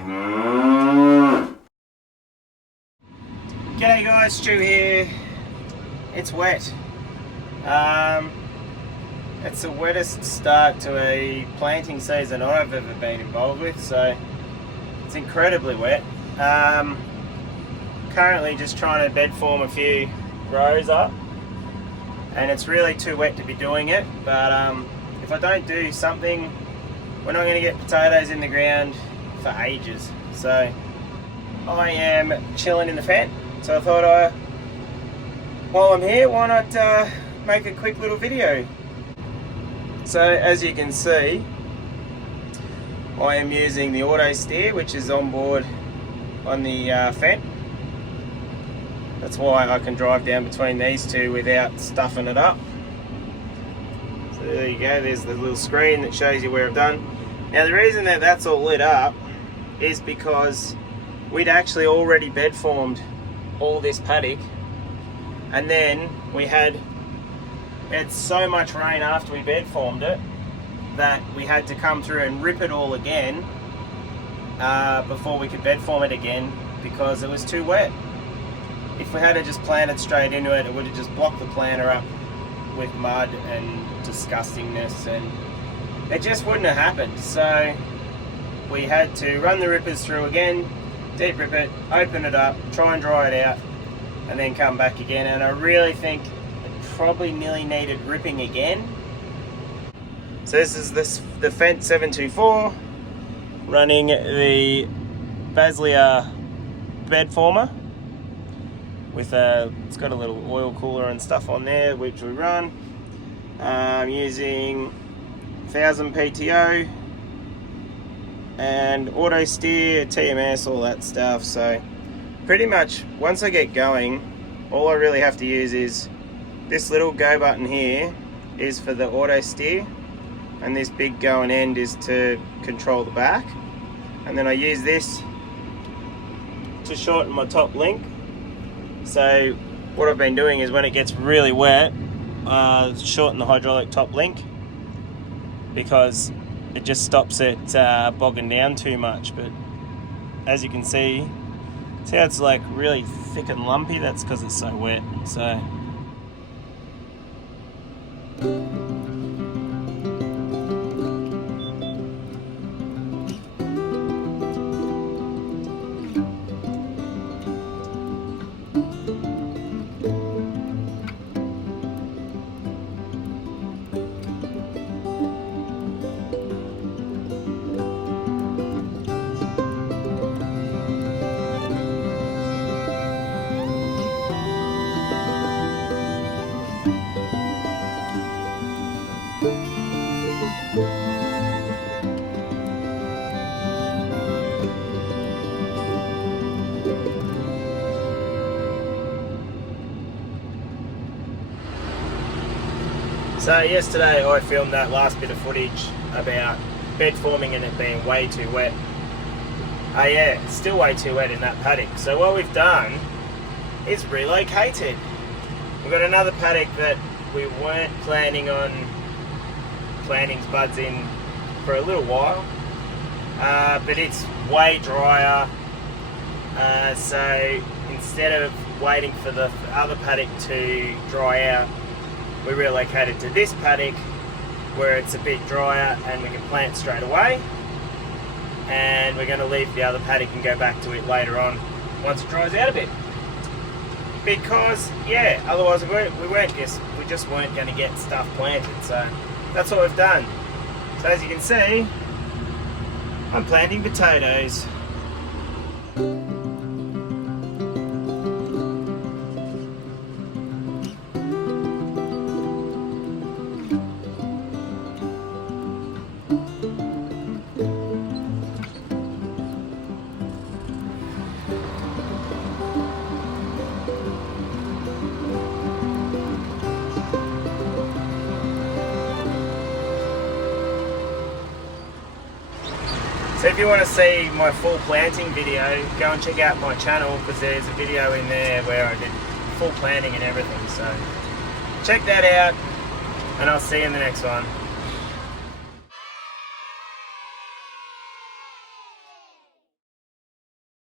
G'day guys, Stu here. It's wet. It's the wettest start to a planting season I've ever been involved with, so it's incredibly wet. Currently just trying to bed form a few rows up, and it's really too wet to be doing it, but if I don't do something, we're not going to get potatoes in the ground for ages. So I am chilling in the fendt, so I thought while I'm here, why not make a quick little video. So as you can see, I am using the auto steer, which is on board on the fendt. That's why I can drive down between these two without stuffing it up. So there you go, there's the little screen that shows you where I've done. Now the reason that that's all lit up is because we'd actually already bed formed all this paddock, and then we had so much rain after we bed formed it that we had to come through and rip it all again before we could bed form it again, because it was too wet. If we had just planted straight into it, it would have just blocked the planter up with mud and disgustingness, and it just wouldn't have happened. So we had to run the rippers through again, deep rip it, open it up, try and dry it out, and then come back again. And I really think it probably nearly needed ripping again. So this is the fendt 724 running the Baslia bed former with it's got a little oil cooler and stuff on there which we run. Using 1000 PTO and auto steer, TMS, all that stuff. So pretty much once I get going, all I really have to use is this little go button here is for the auto steer, and this big go and end is to control the back, and then I use this to shorten my top link. So what I've been doing is when it gets really wet, shorten the hydraulic top link, because it just stops it bogging down too much. But as you can see how it's like really thick and lumpy? That's because it's so wet. So yesterday I filmed that last bit of footage about bed forming and it being way too wet. Yeah, it's still way too wet in that paddock. So what we've done is relocated. We've got another paddock that we weren't planning on planting buds in for a little while, but it's way drier. So instead of waiting for the other paddock to dry out, we relocated to this paddock where it's a bit drier and we can plant straight away, and we're going to leave the other paddock and go back to it later on once it dries out a bit, because yeah, otherwise we just weren't going to get stuff planted. So that's what we've done. So as you can see, I'm planting potatoes. So if you want to see my full planting video, go and check out my channel, because there's a video in there where I did full planting and everything. So check that out, and I'll see you in the next one.